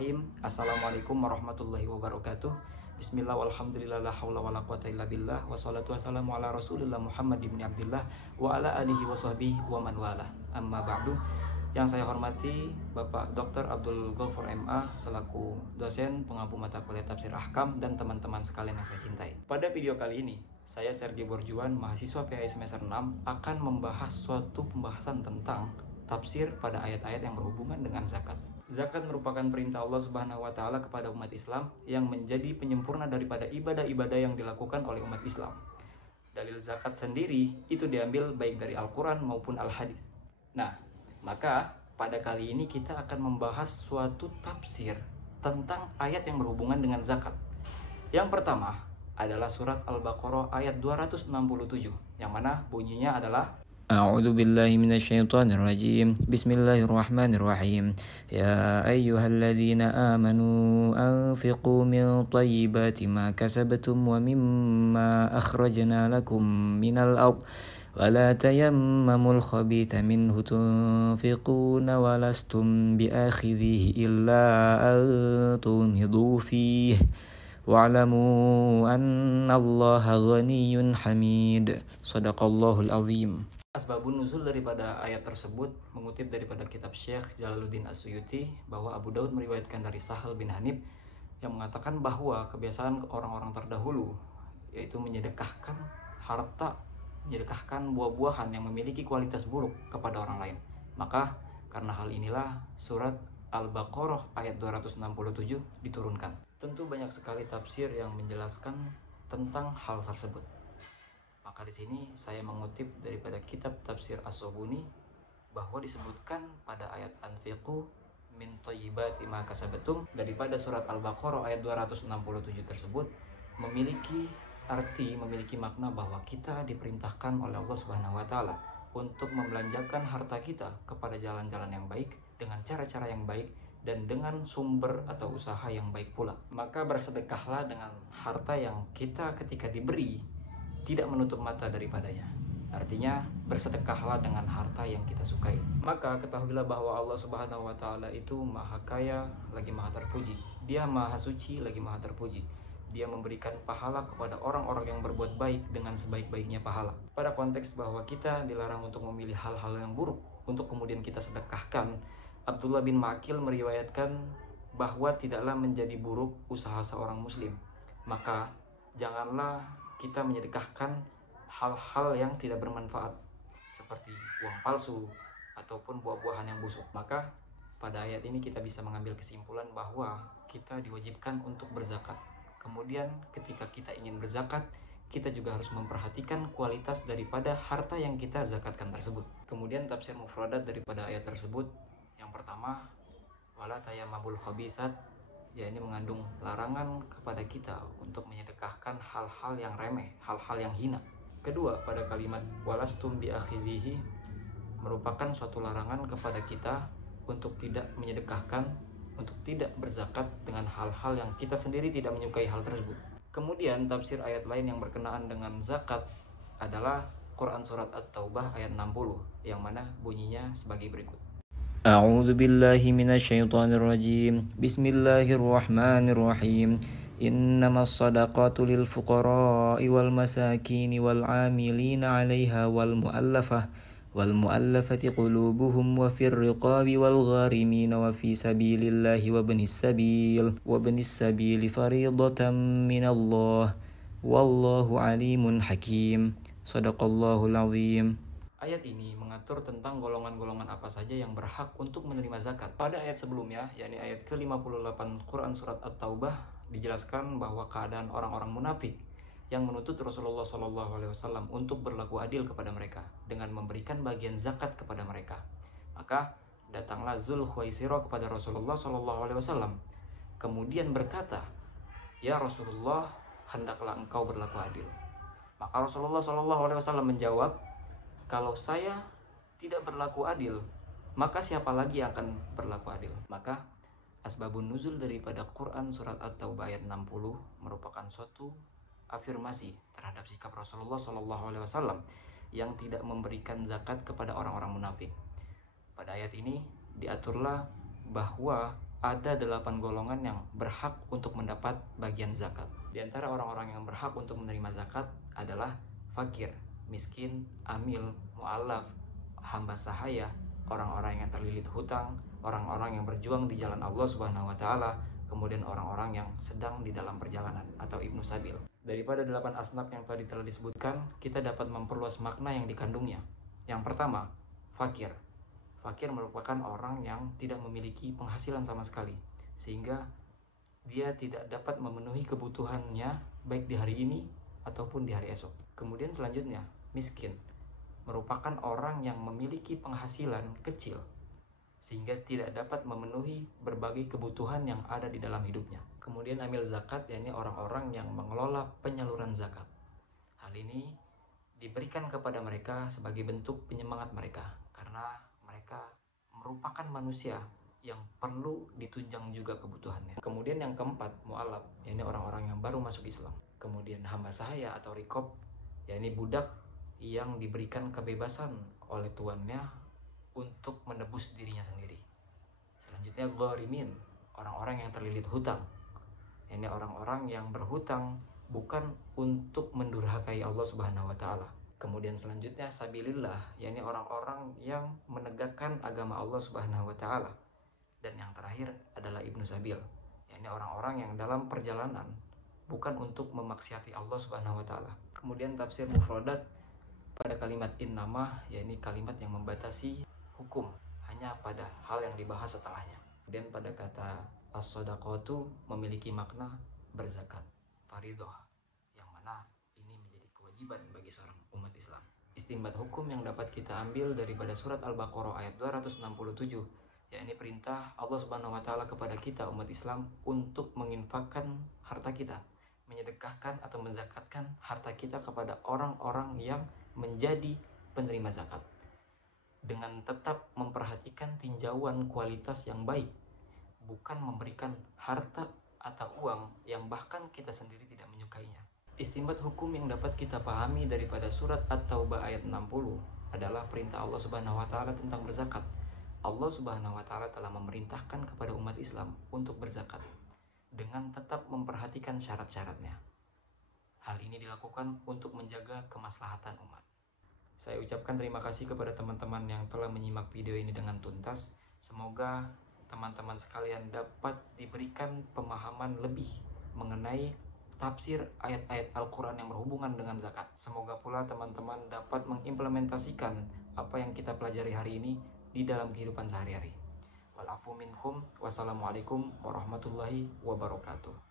Bismillahirrahmanirrahim. Assalamualaikum warahmatullahi wabarakatuh. Bismillah walhamdulillah la haula wala quwata illa billah. Wassalatu wassalamu ala rasulillah Muhammad ibn Abdillah wa ala alihi wa sahbihi wa man wala. Amma ba'du. Yang saya hormati Bapak Dr. Abdul Ghaffar MA selaku dosen pengampu mata kuliah tafsir ahkam dan teman-teman sekalian yang saya cintai. Pada video kali ini, saya Sergi Borjuan, mahasiswa PAI semester 6 akan membahas suatu pembahasan tentang tafsir pada ayat-ayat yang berhubungan dengan zakat. Zakat merupakan perintah Allah Subhanahu wa taala kepada umat Islam yang menjadi penyempurna daripada ibadah-ibadah yang dilakukan oleh umat Islam. Dalil zakat sendiri itu diambil baik dari Al-Qur'an maupun Al-Hadis. Nah, maka pada kali ini kita akan membahas suatu tafsir tentang ayat yang berhubungan dengan zakat. Yang pertama adalah surat Al-Baqarah ayat 267 yang mana bunyinya adalah أعوذ بالله من الشيطان الرجيم بسم الله الرحمن الرحيم يا أيها الذين آمنوا أنفقوا من طيبات ما كسبتم ومما أخرجنا لكم من الأرض ولا تيمموا الخبيث منه تنفقون ولستم بآخذيه إلا أن تغمضوا فيه واعلموا أن الله غني حميد صدق الله العظيم. Asbabun nuzul daripada ayat tersebut mengutip daripada kitab Syekh Jalaluddin As-Suyuti bahwa Abu Daud meriwayatkan dari Sahal bin Hanif yang mengatakan bahwa kebiasaan orang-orang terdahulu yaitu menyedekahkan harta, menyedekahkan buah-buahan yang memiliki kualitas buruk kepada orang lain. Maka karena hal inilah surat Al-Baqarah ayat 267 diturunkan. Tentu banyak sekali tafsir yang menjelaskan tentang hal tersebut. Maka di sini saya mengutip daripada kitab tafsir As-Sobuni bahwa disebutkan pada ayat Anfiqu min thayyibati ma kasabatum daripada surat Al-Baqarah ayat 267 tersebut memiliki arti, memiliki makna bahwa kita diperintahkan oleh Allah Subhanahu wa taala untuk membelanjakan harta kita kepada jalan-jalan yang baik dengan cara-cara yang baik dan dengan sumber atau usaha yang baik pula. Maka bersedekahlah dengan harta yang kita ketika diberi tidak menutup mata daripadanya. Artinya bersedekahlah dengan harta yang kita sukai. Maka ketahuilah bahwa Allah Subhanahu wa taala itu maha kaya lagi maha terpuji. Dia maha suci lagi maha terpuji. Dia memberikan pahala kepada orang-orang yang berbuat baik dengan sebaik-baiknya pahala. Pada konteks bahwa kita dilarang untuk memilih hal-hal yang buruk untuk kemudian kita sedekahkan, Abdullah bin Ma'qil meriwayatkan bahwa tidaklah menjadi buruk usaha seorang muslim. Maka janganlah kita menyedekahkan hal-hal yang tidak bermanfaat seperti uang palsu ataupun buah-buahan yang busuk. Maka pada ayat ini kita bisa mengambil kesimpulan bahwa kita diwajibkan untuk berzakat. Kemudian ketika kita ingin berzakat, kita juga harus memperhatikan kualitas daripada harta yang kita zakatkan tersebut. Kemudian tafsir mufradat daripada ayat tersebut, yang pertama wala tayammamul khabithat, ya ini mengandung larangan kepada kita untuk menyedekahkan hal-hal yang remeh, hal-hal yang hina. Kedua, pada kalimat walastum bi akhidhihi merupakan suatu larangan kepada kita untuk tidak menyedekahkan, untuk tidak berzakat dengan hal-hal yang kita sendiri tidak menyukai hal tersebut. Kemudian tafsir ayat lain yang berkenaan dengan zakat adalah Quran surat At-Taubah ayat 60 yang mana bunyinya sebagai berikut. أعوذ بالله من الشيطان الرجيم بسم الله الرحمن الرحيم إنما الصدقات للفقراء والمساكين والعاملين عليها والمؤلفة قلوبهم وفي الرقاب والغارمين وفي سبيل الله وابن السبيل فريضة من الله والله عليم حكيم صدق الله العظيم. Ayat ini mengatur tentang golongan-golongan apa saja yang berhak untuk menerima zakat. Pada ayat sebelumnya, yakni ayat ke-58 Quran surat At-Taubah, dijelaskan bahwa keadaan orang-orang munafik yang menuntut Rasulullah SAW untuk berlaku adil kepada mereka dengan memberikan bagian zakat kepada mereka. Maka datanglah Dzulkhuwaisirah kepada Rasulullah SAW, kemudian berkata, "Ya Rasulullah, hendaklah engkau berlaku adil." Maka Rasulullah SAW menjawab, "Kalau saya tidak berlaku adil, maka siapa lagi yang akan berlaku adil?" Maka asbabun nuzul daripada Quran surat At-Taubah ayat 60 merupakan suatu afirmasi terhadap sikap Rasulullah SAW yang tidak memberikan zakat kepada orang-orang munafik. Pada ayat ini diaturlah bahwa ada 8 golongan yang berhak untuk mendapat bagian zakat. Di antara orang-orang yang berhak untuk menerima zakat adalah fakir, miskin, amil, mu'allaf, hamba sahaya, orang-orang yang terlilit hutang, orang-orang yang berjuang di jalan Allah Subhanahu wa taala, kemudian orang-orang yang sedang di dalam perjalanan atau ibnu sabil. Daripada 8 asnaf yang tadi telah disebutkan, kita dapat memperluas makna yang dikandungnya. Yang pertama, fakir. Fakir merupakan orang yang tidak memiliki penghasilan sama sekali, sehingga dia tidak dapat memenuhi kebutuhannya baik di hari ini ataupun di hari esok. Kemudian selanjutnya, miskin merupakan orang yang memiliki penghasilan kecil sehingga tidak dapat memenuhi berbagai kebutuhan yang ada di dalam hidupnya. Kemudian amil zakat, yakni orang-orang yang mengelola penyaluran zakat. Hal ini diberikan kepada mereka sebagai bentuk penyemangat mereka, karena mereka merupakan manusia yang perlu ditunjang juga kebutuhannya. Kemudian yang keempat, mu'allaf, yakni orang-orang yang baru masuk Islam. Kemudian hamba sahaya atau rikob, yakni budak yang diberikan kebebasan oleh tuannya untuk menebus dirinya sendiri. Selanjutnya gharimin, orang-orang yang terlilit hutang. Ini orang-orang yang berhutang bukan untuk mendurhakai Allah Subhanahu wa taala. Kemudian selanjutnya sabilillah, yakni orang-orang yang menegakkan agama Allah Subhanahu wa taala. Dan yang terakhir adalah ibnu sabil, yakni orang-orang yang dalam perjalanan bukan untuk memaksiati Allah Subhanahu wa taala. Kemudian tafsir mufradat pada kalimat innama, yakni kalimat yang membatasi hukum hanya pada hal yang dibahas setelahnya. Kemudian pada kata as-shadaqatu memiliki makna berzakat, fardhah, yang mana ini menjadi kewajiban bagi seorang umat Islam. Istinbat hukum yang dapat kita ambil daripada surat Al-Baqarah ayat 267, yakni perintah Allah Subhanahu wa taala kepada kita umat Islam untuk menginfakkan harta kita, menyedekahkan atau menzakatkan harta kita kepada orang-orang yang menjadi penerima zakat, dengan tetap memperhatikan tinjauan kualitas yang baik, bukan memberikan harta atau uang yang bahkan kita sendiri tidak menyukainya. Istinbat hukum yang dapat kita pahami daripada surat At-Taubah ayat 60 adalah perintah Allah Subhanahu wa taala tentang berzakat. Allah Subhanahu wa taala telah memerintahkan kepada umat Islam untuk berzakat dengan tetap memperhatikan syarat-syaratnya. Hal ini dilakukan untuk menjaga kemaslahatan umat. Saya ucapkan terima kasih kepada teman-teman yang telah menyimak video ini dengan tuntas. Semoga teman-teman sekalian dapat diberikan pemahaman lebih mengenai tafsir ayat-ayat Al-Quran yang berhubungan dengan zakat. Semoga pula teman-teman dapat mengimplementasikan apa yang kita pelajari hari ini di dalam kehidupan sehari-hari. Wal afu minkum, wassalamualaikum warahmatullahi wabarakatuh.